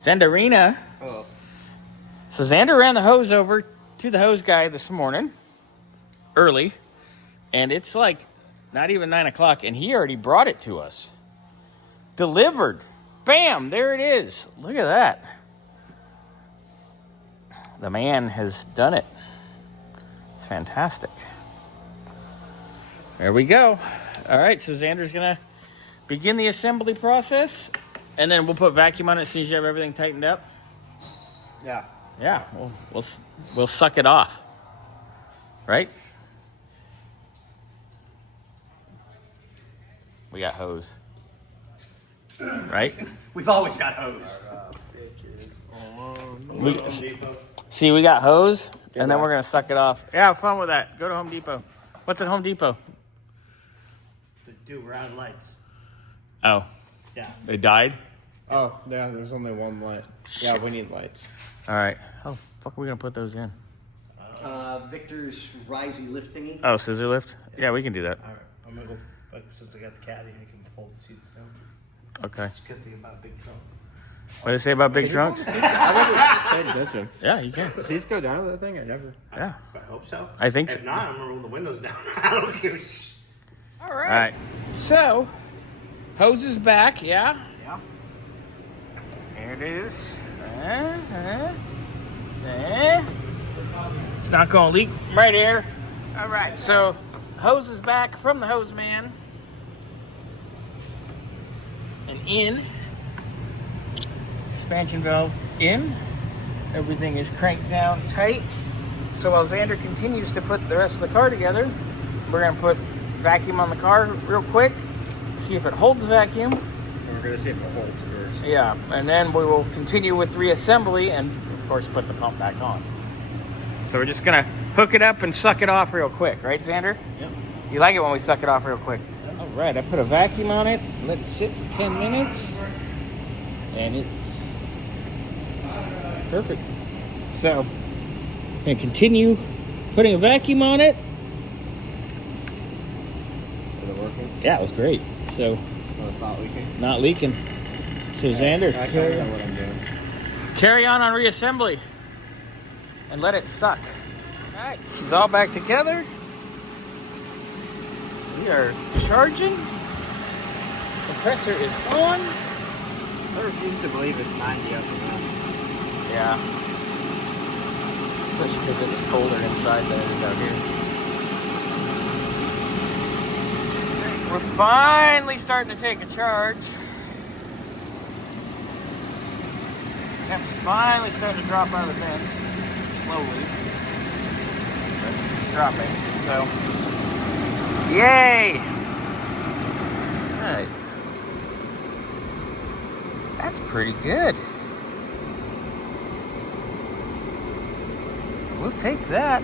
Xanderina. Oh. So Xander ran the hose over to the hose guy this morning, early, and it's like not even 9 o'clock, and he already brought it to us. Delivered. Bam, there it is. Look at that. The man has done it. It's fantastic. There we go. All right, so Xander's going to begin the assembly process, and then we'll put vacuum on it as soon as you have everything tightened up. Yeah. Yeah, we'll suck it off, right? We got hose, right? We've always got hose. We got hose, and then we're gonna suck it off. Yeah, have fun with that. Go to Home Depot. What's at Home Depot? The do round lights. Oh, Yeah. they died. Oh, yeah, there's only one light. Shit. Yeah, we need lights. All right. How the fuck are we gonna put those in? Victor's rising lift thingy. Oh, scissor lift. Yeah, we can do that. All right, I'm gonna go. But since I got the caddy, I can fold the seats down. Okay. It's a good thing about a big trunk. What do they say about big trunks? I never paid attention. Yeah, you can. Seats go down to that thing? I never. Yeah, I hope so. I think so. If not, I'm gonna roll the windows down. I don't give a shit. All right. So, hose is back. Yeah. Yeah. There it is. It's not going to leak right here. All right, so hose is back from the hose man. And in. Expansion valve in. Everything is cranked down tight. So while Xander continues to put the rest of the car together, we're going to put vacuum on the car real quick, see if it holds vacuum. We're going to see if it holds first. Yeah, and then we will continue with reassembly and, of course, put the pump back on. So we're just going to hook it up and suck it off real quick, right, Xander? Yep. You like it when we suck it off real quick? All right, I put a vacuum on it, let it sit for 10 minutes, and it's perfect. So, I'm going to continue putting a vacuum on it. Is it working? Yeah, it was great. So, Oh, it's not leaking? not leaking. So, Xander, I kind of know what I'm doing. carry on reassembly and let it suck. All right, she's all back together. We are charging. Compressor is on. I refuse to believe it's 90 up and down. Yeah. Especially because it was colder inside than it is out here. We're finally starting to take a charge. Temp's finally starting to drop out of the vents. Slowly. But it's dropping. So, yay! Alright. That's pretty good. We'll take that.